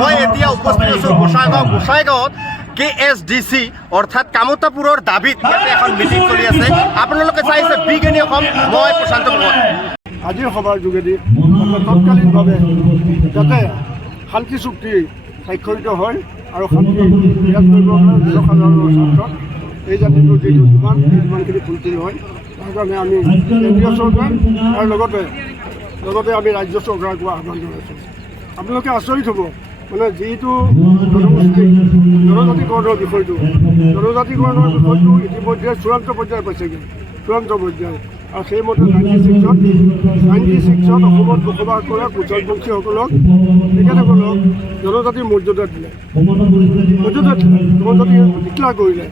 মই এতিয়া উপস্থিত আছোঁ গোসাইগাঁৱত KSDC অৰ্থাৎ কামতাপুৰৰ দাবীত ইয়াতে এখন মিটিং চলি আছে। আপোনালোকে চাইছে বিজ্ঞানী অসম, মই প্ৰশান্ত ভগত। আজিৰ সভাৰ যোগেদি তৎকালীনভাৱে যাতে শান্তি চুক্তি স্বাক্ষৰিত হয় আৰু শান্তি বিৰাট কৰিবৰ কাৰণে জনসাধাৰণৰ স্বাৰ্থত এই জাতিটোৰ যিটো যিমানখিনি ফুলফিল হয় তাৰ কাৰণে আমি কেন্দ্ৰীয় চৰকাৰ আৰু লগতে আমি ৰাজ্য চৰকাৰকো আহ্বান জনাইছোঁ। আপোনালোকে আচৰিত হ'ব, মানে যিটো জনজাতিকৰণৰ বিষয়টো ইতিমধ্যে চূড়ান্ত পৰ্যায় পাইছেগৈ, চূড়ান্ত পৰ্যায়। আৰু সেইমতে 96ত অসমত বসবাস কৰা কোচৰপন্থীসকলক তেখেতসকলক জনজাতিৰ মৰ্যাদা দিলে, জনজাতি ডিক্লেয়াৰ কৰিলে।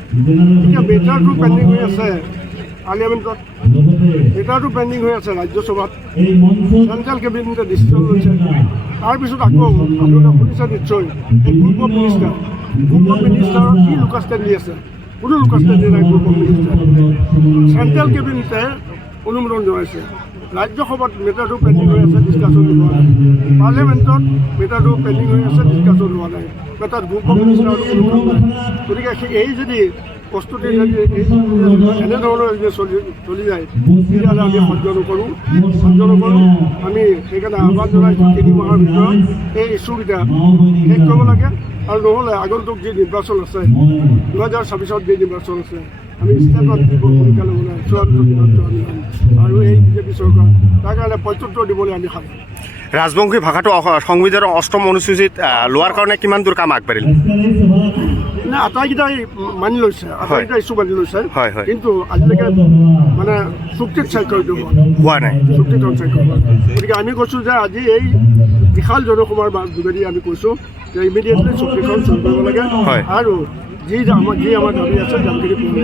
এতিয়া মেটাৰটো পেণ্ডিং হৈ আছে পাৰ্লিয়ামেণ্টত, মেটাৰটো পেণ্ডিং হৈ আছে ৰাজ্যসভাত, চেণ্ট্ৰেল কেবিনেটে ডিচিশ্যন লৈছে। তাৰপিছত আকৌ আপোনালোকে শুনিছে নিশ্চয় এই গ্ৰুপ অফ মিনিষ্টাৰৰ কি লোকাষ্টেণ্ডি আছে? কোনো লোকাষ্টেণ্ডি নাই গ্ৰুপ অফ মিনিষ্টাৰ। চেণ্ট্ৰেল কেবিনেটে অনুমোদন জনাইছে, ৰাজ্যসভাত মেটাৰটো পেণ্ডিং হৈ আছে, ডিছকাশ্যন হোৱা নাই। পাৰ্লিয়ামেণ্টত মেটাৰটো পেণ্ডিং হৈ আছে, ডিছকাশ্যন হোৱা নাই। তাত গ্ৰুপ অফ মিনিষ্টাৰৰ কোনো কাম নাই। গতিকে এই যদি প্ৰস্তুতি যদি এনেধৰণৰ যদি চলি যায় তেতিয়াহ'লে আমি সহ্য নকৰোঁ। আমি সেইকাৰণে আহ্বান জনাইছোঁ 3 মাহৰ ভিতৰত এই ইছ্যুকেইটা শেষ কৰিব লাগে। আৰু নহ'লে আগন্তুক যি নিৰ্বাচন আছে, 2026ত যি নিৰ্বাচন আছে, আমি ষ্টেটত দিব সোনকালে ওলাই চূড়ান্ত সিদ্ধান্ত আমি ল'ম। আৰু এই বিজেপি চৰকাৰ তাৰ কাৰণে প্ৰত্যুত্তৰ দিবলৈ আমি সাজু। ৰাজবংশী ভাষাটো সংবিধানৰ 8ম অনুসূচীত লোৱাৰ কাৰণে কিমান দূৰ কাম আগবাঢ়িল? না, আটাইকেইটাই মানি লৈছে, আটাইকেইটা ইছ্যু মানি লৈছে, হয়। কিন্তু আজিলৈকে মানে চুক্তিত স্বাক্ষৰিত হোৱা নাই, চুক্তিত স্বাক্ষৰ হোৱা নাই। গতিকে আমি কৈছোঁ যে আজি এই বিশাল জনসভাৰ যোগেদি আমি কৈছোঁ যে ইমিডিয়েটলি চুক্তিখন চূল কৰিব লাগে আৰু যি আমাৰ দাবী আছে দাবীখিনি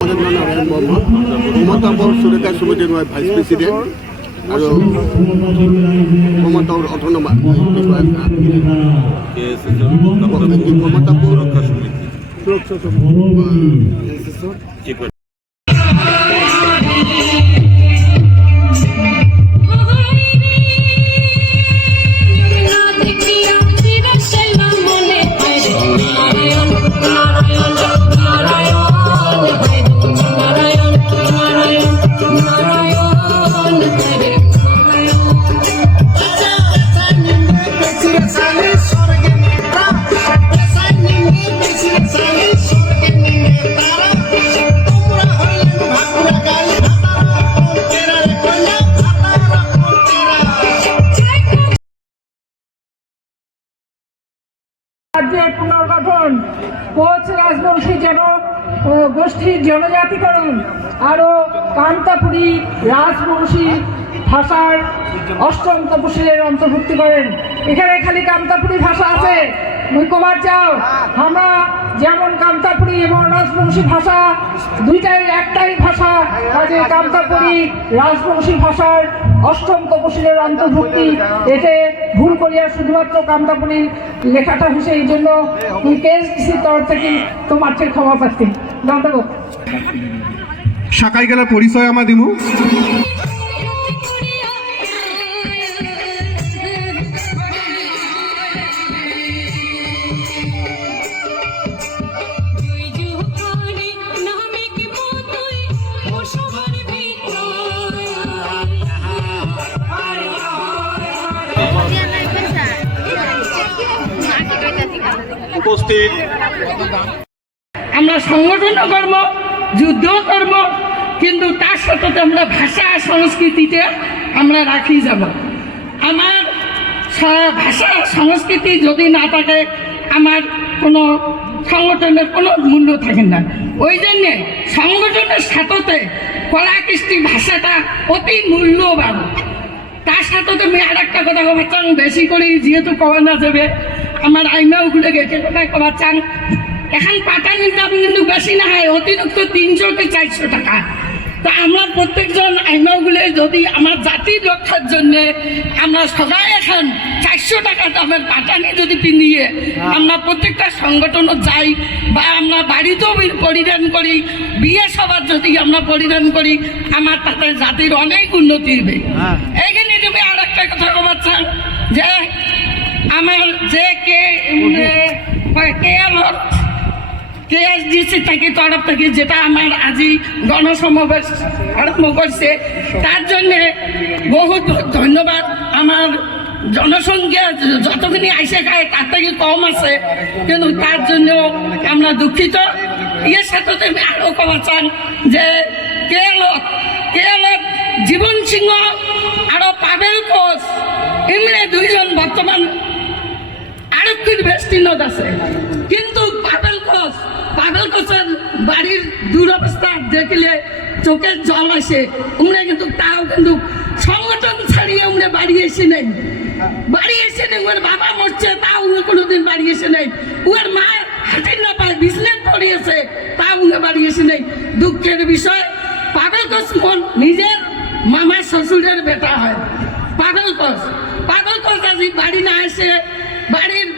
নাৰায়ণ বৰ্মা, মমতাপুৰ সুৰেখা সমিতিৰ মই ভাইচ প্ৰেচিডেণ্ট আৰু মমতাপুৰ অট'নমা মমতাপুৰ সুৰক্ষা সমিতি। রাজ্যের পুনর্গঠন, কোচ রাজবংশী গোষ্ঠীর জনজাতিকরণ, আরও কামতাপুরী রাজবংশী ভাষার 8ম তপশিলের অন্তর্ভুক্তি করেন। এখানে খালি কামতাপুরী ভাষা আছে, মুই কবার যাও আমরা যেমন কামতাপুরী এবং রাজবংশী ভাষা দুইটাই একটাই ভাষা, কাজে কামতাপুরী রাজবংশী ভাষার 8ম তপশিলের অন্তর্ভুক্তি এতে ভুল করিয়া শুধুমাত্র কামতাপুরী লেখাটা হয়েছে, এই জন্য KSDCর তরফ থেকে তোমার থেকে ক্ষমা পাচ্ছি। ধন্যবাদ। শাখায় গেলে পরিচয় আমার দিমু। আমরা সংগঠন করব, যুদ্ধ করব, কিন্তু তার সাথে আমরা ভাষা সংস্কৃতিতে আমরা রাখি যাব। আমার ভাষা সংস্কৃতি যদি না থাকে আমার কোনো সংগঠনের কোনো মূল্য থাকে না। ওই জন্যে সংগঠনের সাথে কলা কৃষ্টি ভাষাটা অতি মূল্যবান। তার সাথে আমি আর একটা কথা কবার চান, বেশি করে যেহেতু কওয়া না যাবে, আমার আইমাও ঘুরে গেছে কোথায় কবার চান। এখন পাটানির দাম কিন্তু বেশি না হয়, অতিরিক্ত 300 থেকে 400 টাকা। তো আমরা প্রত্যেকজন আইমাগুলো যদি আমার জাতির রক্ষার জন্য আমরা সবাই এখন 400 টাকা দামের পাটানি যদি পিনিয়ে আমরা প্রত্যেকটা সংগঠনও যাই বা আমরা বাড়িতেও পরিধান করি, বিয়ে সবার যদি আমরা পরিধান করি, আমার তাতে জাতির অনেক উন্নতি হবে। এইখানে তুমি আর একটা কথা বলছেন যে কেএসডিসি থেকে তরফ থেকে যেটা আমার আজি গণসমাবেশ আরম্ভ করছে তার জন্যে বহুত ধন্যবাদ। আমার জনসংখ্যা যতখানি আইসে খায় তার থেকে কম আছে, কিন্তু তার জন্য আমরা দুঃখিত। এর সাথে আমি আরও কবা চান যে কেএলএফ জীবন সিংহ আরো পাবেল কোচ এমনি দুইজন বর্তমান আরক্ষীর বেষ্টিনত আছে, কিন্তু পাবেল কোচের বাড়ির দুরবস্থা দেখলে চোখের জল আসে। উমরা কিন্তু তাও কিন্তু সংগঠন ছাড়িয়ে উমরা বাড়ি এসে নেই, ওর বাবা মরছে তাও উনি কোনোদিন বাড়ি এসে নেই, ওর মা হাঁটির না পায় বিজনেস করিয়েছে তাও উনি বাড়ি এসে নেই। দুঃখের বিষয় পাবেল কোচ নিজের মামার শ্বশুরের বেটা হয়। পাবেল কোচ আজি বাড়ি না এসে বাড়ির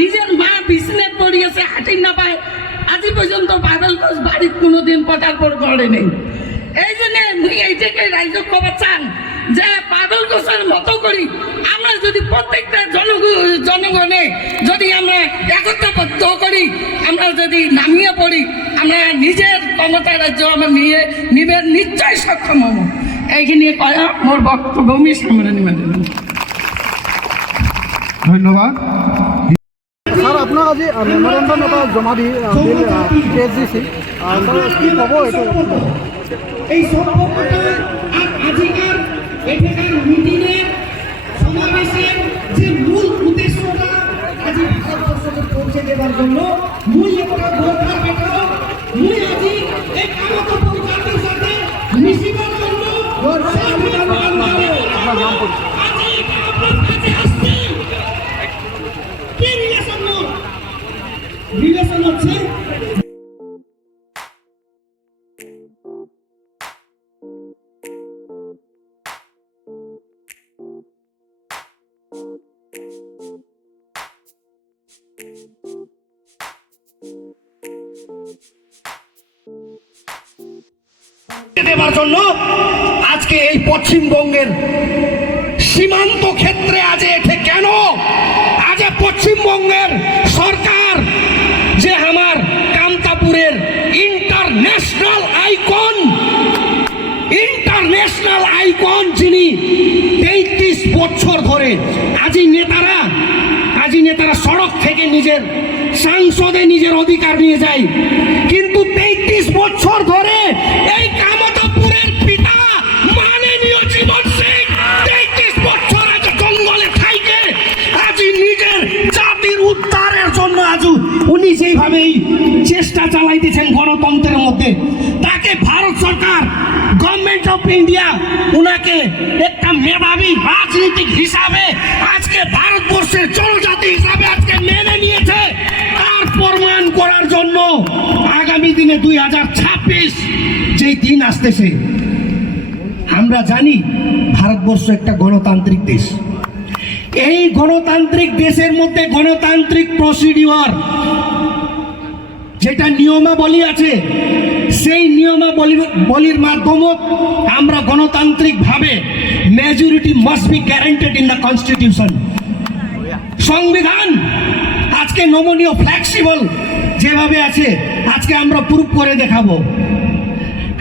নিজের মা বিজনেস করিয়েছে হাঁটির না পায়, আজি পর্যন্ত পাবেল কোচ বাড়ির কোনোদিন পটার করে নেই। এই জন্য এই থেকে রাজ্য খবর চান যে পাবেল কোচের মতো করি আমরা যদি প্রত্যেকটা জনগণে যদি আমরা একত্রবদ্ধ করি, আমরা যদি নামিয়ে পড়ি, আমরা নিজের ক্ষমতা রাজ্য আমরা নিবে নিশ্চয় সক্ষম হব। এইখিনি কয়া মোর বক্তব্য আমি সামনে নিবে। ধন্যবাদ। স্যার আপোনাক আজি মেমৰেণ্ডাম এটা জমা দি কেএসডিসি কি ক'ব এইটো? এই সম্পর্কটা আজিকার এখানকার মিটিংয়ের সমাবেশের যে মূল উদ্দেশ্যটা আজি ভারতবর্ষকে পৌঁছে দেওয়ার জন্য মূল একটা গোর্খা বেটা মুই আজি এই কামত পরিচালকের সাথে মিশিবার জন্য আজি আপনার কাছে আসছি। কি রিলেশন হচ্ছে দেওয়ার জন্য আজকে এই পশ্চিমবঙ্গের সীমান্ত ক্ষেত্রে আজ এঠে কেন আজ পশ্চিমবঙ্গের সরকার যে আমার কামতাপুরের ইন্টারন্যাশনাল আইকন যিনি 33 বছর ধরে আজি নেতারা সড়ক থেকে নিজের সংসদে নিজের অধিকার নিয়ে যায়, কিন্তু 33 বছর ধরে এই কামতাপুরের পিতা মাননীয় জীবন সিং 33 বছর আজ জঙ্গলে থাইকে আজি নিজের জাতির উদ্ধারের জন্য আজ উনি যেইভাবেই চেষ্টা চালাইতেছেন গণতন্ত্রের মধ্যে, তাকে ভারত সরকার গভর্নমেন্ট অফ ইন্ডিয়া উনাকে একটা মেধাবী রাজনীতিক হিসাবে আজকে ভারতবর্ষের জনজাতি হিসাবে আজকে মেনে নিয়েছে। তার প্রমাণ করার জন্য আগামী দিনে 2026 যেই দিন আসতেছে, আমরা জানি ভারতবর্ষ একটা গণতান্ত্রিক দেশ। এই গণতান্ত্রিক দেশের মধ্যে গণতান্ত্রিক প্রসিডিওর যেটা নিয়মাবলী আছে, সেই নিয়মাবলীর মাধ্যমে আমরা গণতান্ত্রিকভাবে majority must be guaranteed in the constitution. সংবিধান আজকে নমনীয় ফ্লেক্সিবল যেভাবে আছে আজকে আমরা প্রুফ করে দেখাবো।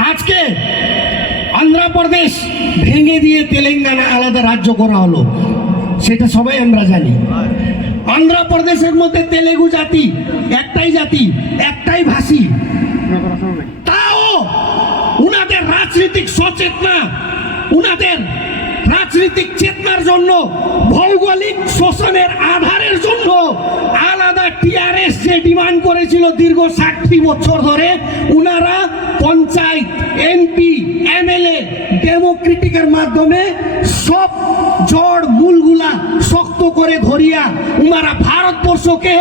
আজকে অন্ধ্রপ্রদেশ ভেঙে দিয়ে তেলেঙ্গানা আলাদা রাজ্য করা হলো, সেটা সবাই আমরা জানি। অন্ধ্রপ্রদেশের মধ্যে তেলেগু জাতি, একটাই ভাষী, তাও উনাদের রাজনৈতিক সচেতনা, উনাদের রাজনৈতিক চেতনার জন্য, ভৌগোলিক শোষণের আধারের জন্য আলাদা টিআরএস যে ডিমান্ড করেছিল দীর্ঘ 60 বছর ধরে, উনারা পঞ্চায়েত, এমপি, এমএলএ ডেমোক্রেটিকের মাধ্যমে সব জড় মূলগুলা শক্ত করে ধরিয়া উনারা ভারতবর্ষকে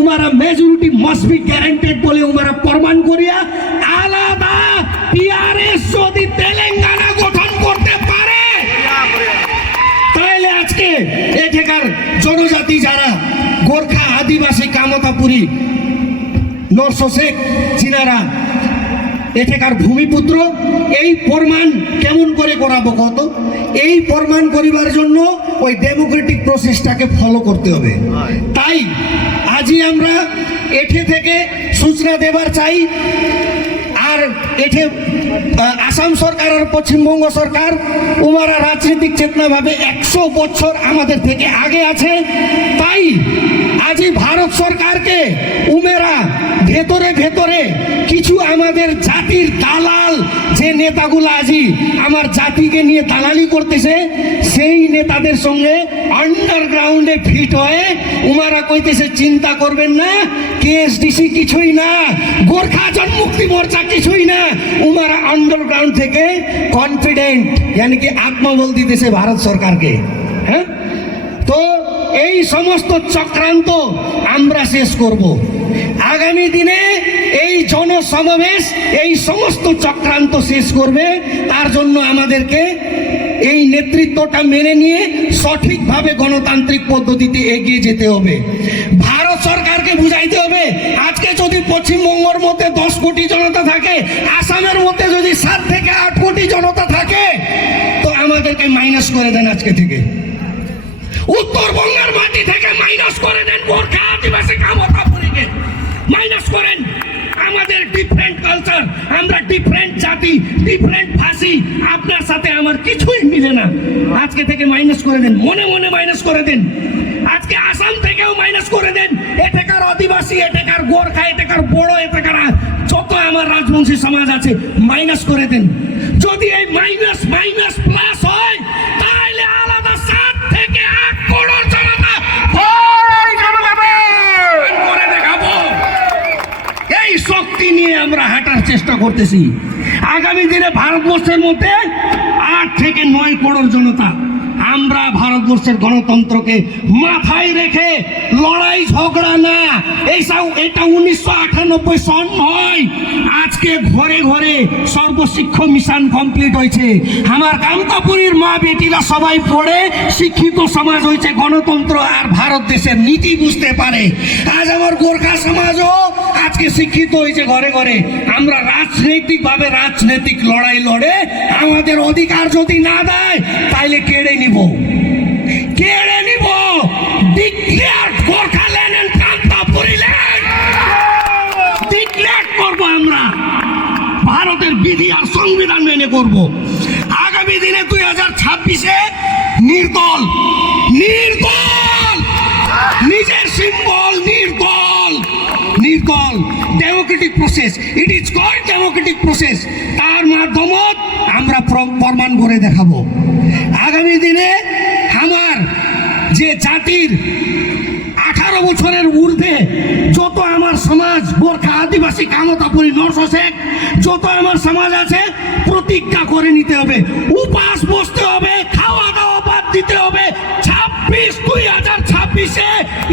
উনারা মেজরিটি মাস্ট বি গ্যারান্টেড বলে উনারা প্রমাণ করিয়া আলাদা টিআরএস যদি তেলেঙ্গানা গঠন করতে পারে, তাহলে আজকে এখানকার জনজাতি যারা গোর্খা, আদিবাসী, কামতাপুরী, নরস শেখ যিনারা এখানকার ভূমিপুত্র, এই প্রমাণ কেমন করে করাবো কত? এই প্রমাণ করিবার জন্য ওই ডেমোক্রেটিক প্রসেসটাকে ফলো করতে হবে। তাই আজই আমরা এঠে থেকে সূচনা দেবার চাই। আর এঠে আসাম সরকার আর পশ্চিমবঙ্গ সরকার ওনারা রাজনৈতিক চেতনাভাবে 100 বছর আমাদের থেকে আগে আছে। তাই আজই ভারত সরকারকে উমেরা ভেতরে ভেতরে কিছু আমাদের জাতির দালাল যে নেতাগুলো আজই আমার জাতিকে নিয়ে দালালি করতেছে, সেই নেতাদের সঙ্গে আন্ডারগ্রাউন্ডে ফিট হয়ে উমারা কইতেছে চিন্তা করবেন না, কেএসডিসি কিছুই না, গোর্খা জনমুক্তি মোর্চা কিছুই না। উমারা আন্ডারগ্রাউন্ড থেকে কনফিডেন্ট यानी कि আত্মবল দিতেছে ভারত সরকারকে। হ্যাঁ, তো এই সমস্ত চক্রান্ত আমরা শেষ করব। আগামী দিনে এই জনসমাবেশ এই সমস্ত চক্রান্ত শেষ করবে। তার জন্য আমাদেরকে এই নেতৃত্বটা মেনে নিয়ে সঠিকভাবে গণতান্ত্রিক পদ্ধতিতে এগিয়ে যেতে হবে। ভারত সরকারকে বুঝাইতে হবে আজকে যদি পশ্চিমবঙ্গের মধ্যে 10 কোটি জনতা থাকে, আসামের মধ্যে যদি 7 থেকে 8 কোটি জনতা থাকে, তো আমাদেরকে মাইনাস করে দেন আজকে থেকে। উত্তরবঙ্গের মাটি থেকে মাইনাস করে দেন, গোর্খা আদিবাসী কামতাপুরীকে মাইনাস করেন। আমাদের ডিফারেন্ট কালচার, আমরা ডিফারেন্ট জাতি, ডিফারেন্ট ভাষী, আপনার সাথে আমার কিছুই মিলে না। আজকে থেকে মাইনাস করে দেন, মনে মনে মাইনাস করে দেন। আজকে আসাম থেকেও মাইনাস করে দেন। এটাকার আদিবাসী, এটাকার গোর্খা, এটাকার বড়, এটাকার যত আমার রাজবংশী সমাজ আছে মাইনাস করে দেন। যদি এই মাইনাস মাইনাস প্লাস হয় তাহলে আলাদা 7 থেকে 8 করোড় জনতা করে দেখাবো। এই শক্তি নিয়ে আমরা হাঁটার চেষ্টা করতেছি। আগামী দিনে ভারতবর্ষের মধ্যে 8 থেকে 9 করোড় জনতা। আমরা ভারতবর্ষের গণতন্ত্রকে মাথায় রেখে লড়াই ঝগড়া না, এটা 1998 সন নয়। আজকে ঘরে ঘরে সর্বশিক্ষা মিশন কমপ্লিট হয়েছে। আমার কামতাপুরীর মা বেটিরা সবাই পড়ে শিক্ষিত সমাজ হয়েছে, গণতন্ত্র আর ভারত দেশের নীতি বুঝতে পারে। আজ আমার গোর্খা সমাজও আজকে শিক্ষিত হয়েছে ঘরে ঘরে। আমরা রাজনৈতিকভাবে রাজনৈতিক লড়াই লড়ে আমাদের অধিকার যদি না দেয় তাইলে কেড়ে নিব, কেড়ে নিব। Declare Gorkhaland and Kamtapuri land declare করব আমরা। ভারতের বিধি আর সংবিধান মেনে করব। আগামী দিনে 2026-এ নির্দল, নির্দল, নিজের সিম্বল নির্দল, নির্দল democratic process, it is called democratic process. তার মাধ্যমে আমরা প্রমাণ করে দেখাবো। আগামী দিনে আমার যে জাতির 18 বছরের ঊর্ধ্বে যত আমার সমাজ, গোর্খা আদিবাসী কামতাপুরী নরসো শেখ, যত আমার সমাজ আছে, প্রতিজ্ঞা করে নিতে হবে, উপাস বসতে হবে, খাওয়া দাওয়া বাদ দিতে হবে। 2026-এ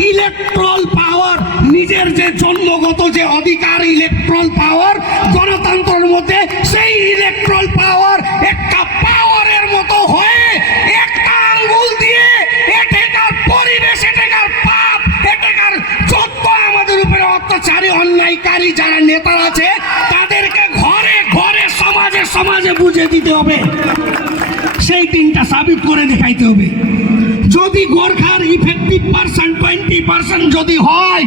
ইলেকট্রাল পাওয়ার, নিজের যে জন্মগত যে অধিকার ইলেকট্রাল পাওয়ার গণতন্ত্রের মধ্যে, সেই ইলেকট্রাল পাওয়ার একটা পাওয়ারের মতো হয়ে একটা আঙ্গুল দিয়ে এটাকার পরিবেশ, এটাকার পাপ, এটাকার যত আমাদের উপরে অত্যাচারী অন্যায়কারী যারা নেতা আছে তাদেরকে ঘরে ঘরে সমাজে সমাজে বুঝে দিতে হবে। সেই দিনটা সাবিত করে দেখাইতে হবে। যদি গোর্খার ইফেক্টিভ পার্সেন্ট 20% যদি হয়,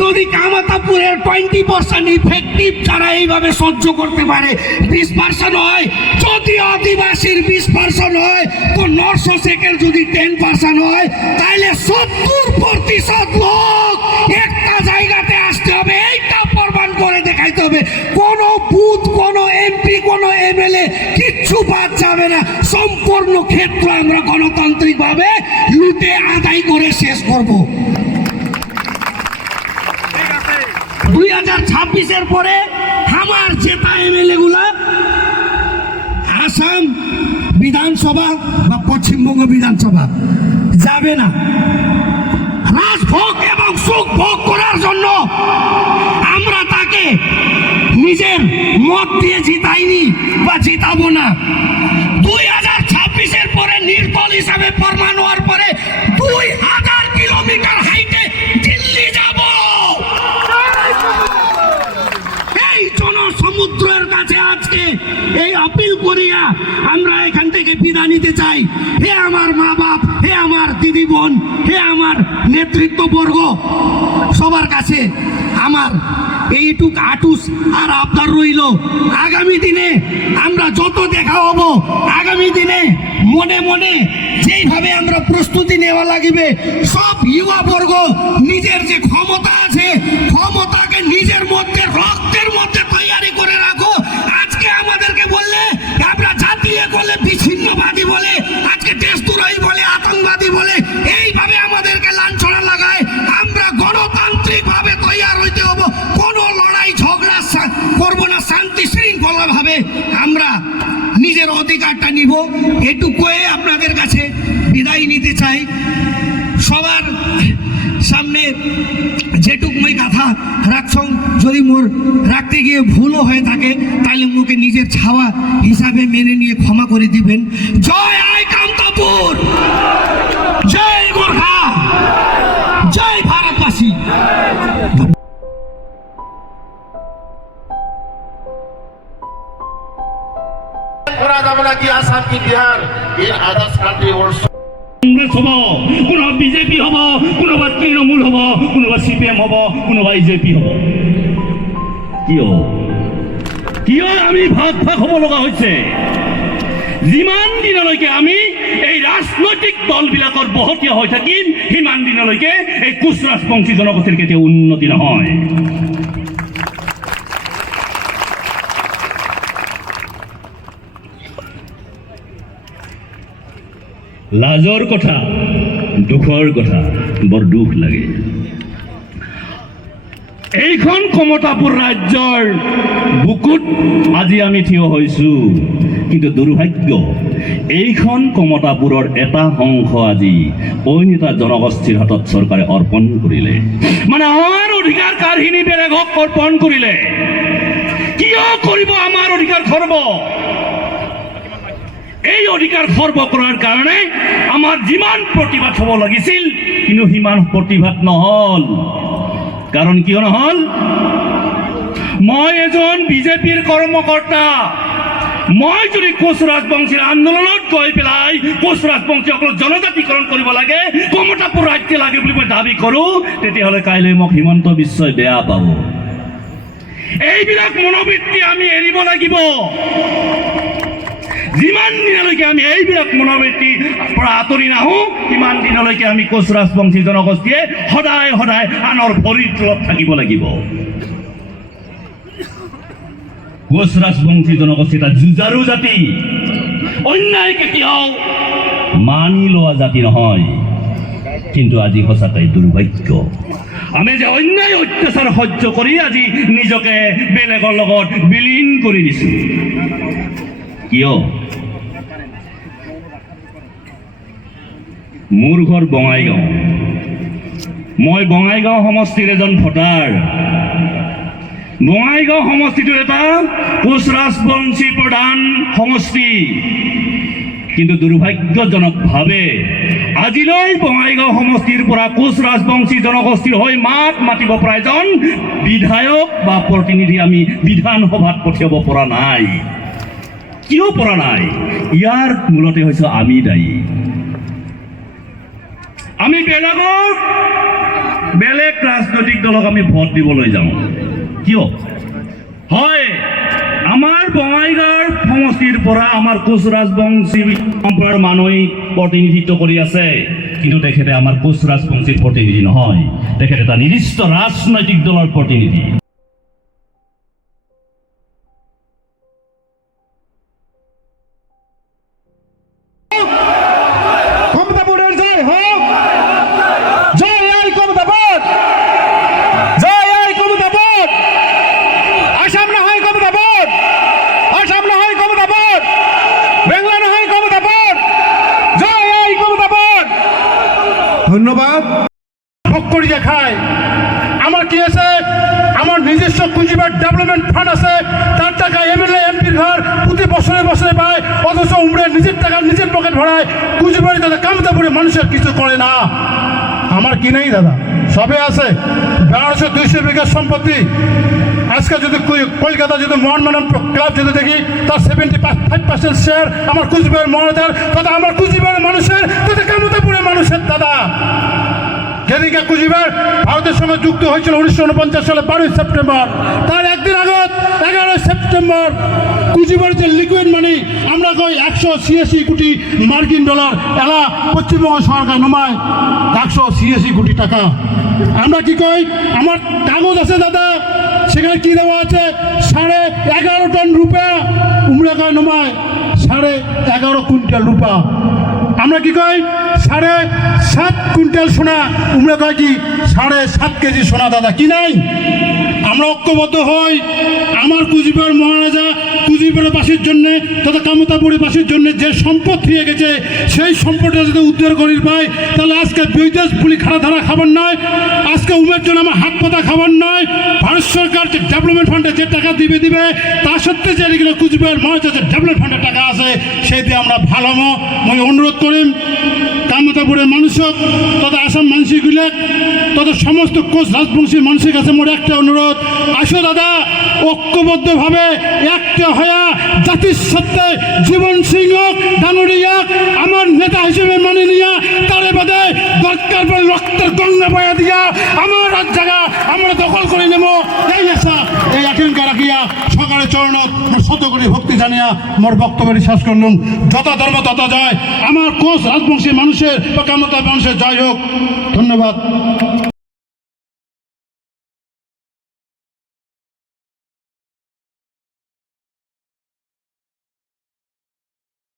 যদি কামতাপুরের 20% ইফেক্টিভ যারা এইভাবে সহ্য করতে পারে 20% হয়, যদি আদিবাসীর 20% হয়, তো নরসো শেখের যদি 10% হয়, তাহলে 70% লোক একটা জায়গাতে আসতে হবে। এইটা প্রমাণ করে দেখাইতে হবে। কোনো বুথ, কোনো এমপি, কোনো এমএলএ কিচ্ছু বাদ যাবে না। সম্পূর্ণ ক্ষেত্র আমরা গণতান্ত্রিক ভাবে লুটে আদায় করে শেষ করব। 2026-এর পরে আমার জেতা এমএলএ গুলা আসাম বিধানসভা বা পশ্চিমবঙ্গ বিধানসভা যাবে না। রাজভোগ এবং সুখ ভোগ করার জন্য আমরা তাকে নিজের মত দিয়ে জিতাইনি বা জিতাবো না। 2026-এর পরে নির্দল হিসাবে প্রমাণ হওয়ার পরে 2000 কিলোমিটার হাইটে দিল্লি যাব। এই জনসমুদ্রের কাছে আজকে এই আপিল করিয়া আমরা এখান থেকে বিদায় নিতে চাই। হে আমার মা বাপ, হে আমার দিদি বোন, হে আমার নেতৃত্ববর্গ সবার কাছে আমার এইটুক আটুস আর আবদার রইল, আগামী দিনে আমরা যত দেখা হব, আগামী দিনে মনে মনে যেইভাবে আমরা প্রস্তুতি নেওয়া লাগবে, সব যুবা বর্গ নিজের যে ক্ষমতা আছে ক্ষমতাকে নিজের মধ্যে রক্তের মধ্যে তৈরি করে রাখো। আজকে আমাদেরকে বললে আমরা জাতীয় বলে, বিচ্ছিন্নবাদী বলে, আজকে দেশদ্রোহী বলে, আতঙ্কবাদী বলে, এইভাবে আমাদেরকে লাঞ্ছনা লাগায়। আমরা গণতান্ত্রিক ভাবে তৈরি হইতে হব, কোনো লড়াই ঝগড়া করবো না, শান্তি শৃঙ্খলা ভাবে আমরা নিজের অধিকারটা নিব। এটুকুই আপনাদের কাছে বিদায় নিতে চাই। সবার সামনে যেটুক মই কথা রাখছং, যদি মোর রাখতে গিয়ে ভুলও হয়ে থাকে তাহলে মুখে নিজের ছাওয়া হিসাবে মেনে নিয়ে ক্ষমা করে দিবেন। জয় আই কামতাপুর, জয় গোর্খা, জয় ভারতবাসী। করা যাবে না কি আসাম কি Bihar in others country also. Congress হব, কোনোবা বিজেপি হব, কোনোবা তৃণমূল হব, কোনোবা CPM হব, কোনোবা EJP হব। কিয় আমি ভাগ ভাগ হ'ব লগা হৈছে? যিমান দিনলৈকে আমি এই ৰাজনৈতিক দলবিলাকৰ বহতীয়া হৈ থাকিম, সিমান দিনলৈকে এই কোচ ৰাজবংশী জনগোষ্ঠীৰ কেতিয়াও উন্নতি নহয়। লাজৰ কথা, দুখৰ কথা, বৰ দুখ লাগে। এইখন কমতাপুৰ ৰাজ্যৰ বুকুত আজি আমি থিয় হৈছোঁ, কিন্তু দুৰ্ভাগ্য এইখন কমতাপুৰৰ এটা অংশ আজি অইন এটা জনগোষ্ঠীৰ হাতত চৰকাৰে অৰ্পণ কৰিলে। মানে আমাৰ অধিকাৰ কাৰখিনি বেলেগক অৰ্পণ কৰিলে। কিয় কৰিব আমাৰ অধিকাৰ খৰ্ব? এই অধিকাৰ খৰ্ব কৰাৰ কাৰণে আমাৰ যিমান প্ৰতিবাদ হ'ব লাগিছিল, কিন্তু সিমান প্ৰতিবাদ নহ'ল। কাৰণ কিয় নহ'ল? মই এজন বিজেপিৰ কৰ্মকৰ্তা। মই যদি কোচ ৰাজবংশীৰ আন্দোলনত গৈ পেলাই কোচ ৰাজবংশীসকলক জনজাতিকৰণ কৰিব লাগে, কমতাপুৰ ৰাজ্য লাগে বুলি মই দাবী কৰোঁ, তেতিয়াহ'লে কাইলৈ মোক হিমন্ত বিশ্বই বেয়া পাব। এইবিলাক মনোবৃত্তি আমি এৰিব লাগিব। যিমান দিনলৈকে আমি এইবিলাক মনোবৃত্তিৰ পৰা আঁতৰি নাহোঁ, সিমান দিনলৈকে আমি কোচ ৰাজবংশী জনগোষ্ঠীয়ে সদায় সদায় আনৰ ভৰিৰ তলত থাকিব লাগিব। কোচ ৰাজবংশী জনগোষ্ঠী এটা যুঁজাৰু জাতি, অন্যায় কেতিয়াও মানি লোৱা জাতি নহয়। কিন্তু আজি সঁচাকৈ দুৰ্ভাগ্য, আমি যে অন্যায় অত্যাচাৰ সহ্য কৰি আজি নিজকে বেলেগৰ লগত বিলীন কৰি দিছোঁ। কিয়? মোৰ ঘৰ বঙাইগাঁও। মই বঙাইগাঁও সমষ্টিৰ এজন ভোটাৰ। বঙাইগাঁও সমষ্টিটোৰ এটা কোচ ৰাজবংশী প্ৰধান সমষ্টি, কিন্তু দুৰ্ভাগ্যজনকভাৱে আজিলৈ বঙাইগাঁও সমষ্টিৰ পৰা কোচ ৰাজবংশী জনগোষ্ঠীৰ হৈ মাত মাতিব পৰা এজন বিধায়ক বা প্ৰতিনিধি আমি বিধানসভাত পঠিয়াব পৰা নাই। কিয় পৰা নাই? ইয়াৰ মূলতে হৈছে আমি দায়ী। আমি বেলেগ ৰাজনৈতিক দলক আমি ভোট দিবলৈ যাওঁ। কিয়? হয়, আমাৰ বঙাইগাঁও সমষ্টিৰ পৰা আমাৰ কোচ ৰাজবংশী সম্প্ৰদায়ৰ মানুহে প্ৰতিনিধিত্ব কৰি আছে, কিন্তু তেখেতে আমাৰ কোচ ৰাজবংশীৰ প্ৰতিনিধি নহয়, তেখেতে এটা নিৰ্দিষ্ট ৰাজনৈতিক দলৰ প্ৰতিনিধি। ধন্যবাদ। ভোগ কৰি দেখায় আমাৰ কি আছে? আমাৰ নিজস্ব পুঁজিবাদ ডেভেলপমেন্ট ফান্ড আছে, তার টাকা MLA MP-র ঘর প্রতি বছরে বছরে পায়, অথচ উমরে নিজের টাকা নিজের পকেট ভরায়। পুঁজিবাড়ি দাদা কামতাপুরে মানুষের কিছু করে না। আমার কি নেই দাদা? সবে আছে। 1200-200 বিঘা সম্পত্তি। আজকে যদি কলকাতা যদি মোহনবাগান ক্লাব যদি দেখি, তার 75% শেয়ার আমার কুচবিহার মহারাজার। দাদা আমার কুচবিহারের মানুষের, দাদা কামতাপুরের মানুষের দাদা। যেদিকে কুচবিহার ভারতের সঙ্গে যুক্ত হয়েছিল 1949 সালে 12 সেপ্টেম্বর, তার একদিন আগত 11 সেপ্টেম্বর কুচবিহার যে লিকুইড মানি আমরা কই 186 কোটি মার্কিন ডলার এলা পশ্চিমবঙ্গ সরকার নমায় 186 কোটি টাকা। আমরা কি কই, আমার কাগজ আছে দাদা, সেখানে কি দেওয়া আছে 11.5 টন রূপা, উমরা কয় নমায় 11.5 কুইন্টাল রূপা। আমরা কি কই 7.5 কুইন্টাল সোনা, উমরা কয় কি 7.5 কেজি সোনা দাদা, কি নাই? আমরা ঐক্যবদ্ধ হই, আমার কুচবিহার মহারাজা কুচবিহারবাসীর জন্য তথা কামতাপুরীবাসীর জন্য যে সম্পদ দিয়ে গেছে সেই সম্পদটা যদি উদ্ধার করি পাই, তাহলে আজকে বিদেশ পুলি খাড়া ধারা খাবার নয়, আজকে উমের জন্য আমার হাত পাতা খাবার নয়। ভারত সরকার যে ডেভেলপমেন্ট ফান্ডে যে টাকা দিবে তা সত্ত্বে যে এগুলো কুচবিহার মহারাজা যে ডেভেলপমেন্ট ফান্ডের টাকা আছে সেই দিয়ে আমরা ভালো মই অনুরোধ করিম কামতাপুরের মানুষক তথা আসাম মানুষগুলো তথা সমস্ত কোচ রাজবংশী মানুষের কাছে মোর একটা অনুরোধ, আসো দাদা ঐক্যবদ্ধভাবে একটা হয়া জাতির সত্ত্বে জীবন সিংহ ডাঙরিয়াক আমার নেতা হিসেবে মানে নিয়া তারে বাদে দরকার পরে রক্তের গঙ্গা বয়া দিয়া আমার রাজ জায়গা আমরা দখল করে নেব, এই আশা এই আকাঙ্ক্ষা রাখিয়া সকালে চরণত মোর শত কোটি ভক্তি জানিয়া মোর বক্তব্য শেষ করলুম। যত ধর্ম তত জয়, আমার কোচ রাজবংশী মানুষের বা কামতা মানুষের জয় হোক। ধন্যবাদ।